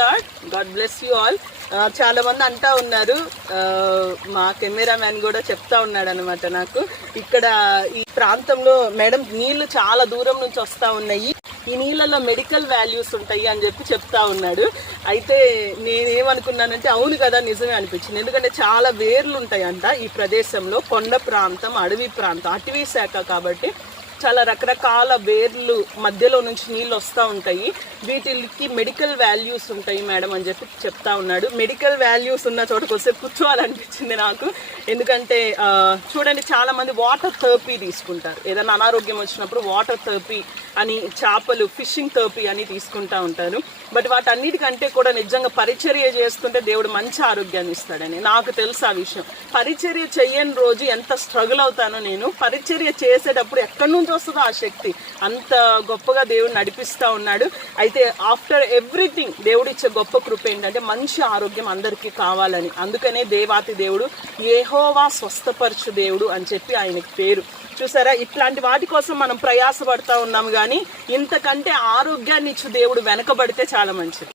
Lord. God bless you all. చాలా మంది అంటా ఉన్నారు, మా కెమెరా మ్యాన్ కూడా చెప్తా ఉన్నాడు అనమాట నాకు, ఇక్కడ ఈ ప్రాంతంలో మేడం నీళ్లు చాలా దూరం నుంచి వస్తా ఉన్నాయి, ఈ నీళ్ళలో మెడికల్ వాల్యూస్ ఉంటాయి అని చెప్పి చెప్తా ఉన్నాడు. అయితే నేనేమనుకున్నానంటే అవును కదా, నిజమే అనిపించింది. ఎందుకంటే చాలా వేర్లు ఉంటాయంట ఈ ప్రదేశంలో, కొండ ప్రాంతం, అడవి ప్రాంతం, అటవీ శాఖ కాబట్టి చాలా రకరకాల వేర్లు మధ్యలో నుంచి నీళ్ళు వస్తూ ఉంటాయి, వీటికి మెడికల్ వాల్యూస్ ఉంటాయి మేడం అని చెప్పి చెప్తా ఉన్నాడు. మెడికల్ వాల్యూస్ ఉన్న చోటకు వస్తే కూర్చోవాలనిపించింది నాకు. ఎందుకంటే చూడండి, చాలామంది వాటర్ థెరపీ తీసుకుంటారు, ఏదైనా అనారోగ్యం వచ్చినప్పుడు వాటర్ థెరపీ అని, చేపలు ఫిషింగ్ థెరపీ అని తీసుకుంటూ ఉంటారు. బట్ వాటన్నిటికంటే కూడా నిజంగా పరిచర్య చేస్తుంటే దేవుడు మంచి ఆరోగ్యాన్ని ఇస్తాడని నాకు తెలుసు ఆ విషయం. పరిచర్య చెయ్యని రోజు ఎంత స్ట్రగుల్ అవుతానో నేను, పరిచర్య చేసేటప్పుడు ఎక్కడి నుంచి వస్తుందో ఆ శక్తి, అంత గొప్పగా దేవుడు నడిపిస్తూ ఉన్నాడు. అయితే ఆఫ్టర్ ఎవ్రీథింగ్ దేవుడు ఇచ్చే గొప్ప కృప ఏంటంటే మంచి ఆరోగ్యం అందరికీ కావాలని. అందుకనే దేవాతి దేవుడు యెహోవా స్వస్థపరచు దేవుడు అని చెప్పి ఆయనకి పేరు. చూసారా, ఇట్లాంటి వాటి కోసం మనం ప్రయాసపడతా ఉన్నాము, కానీ ఇంతకంటే ఆరోగ్యాన్ని ఇచ్చు దేవుడు వెనకబడితే చాలా మంచిది.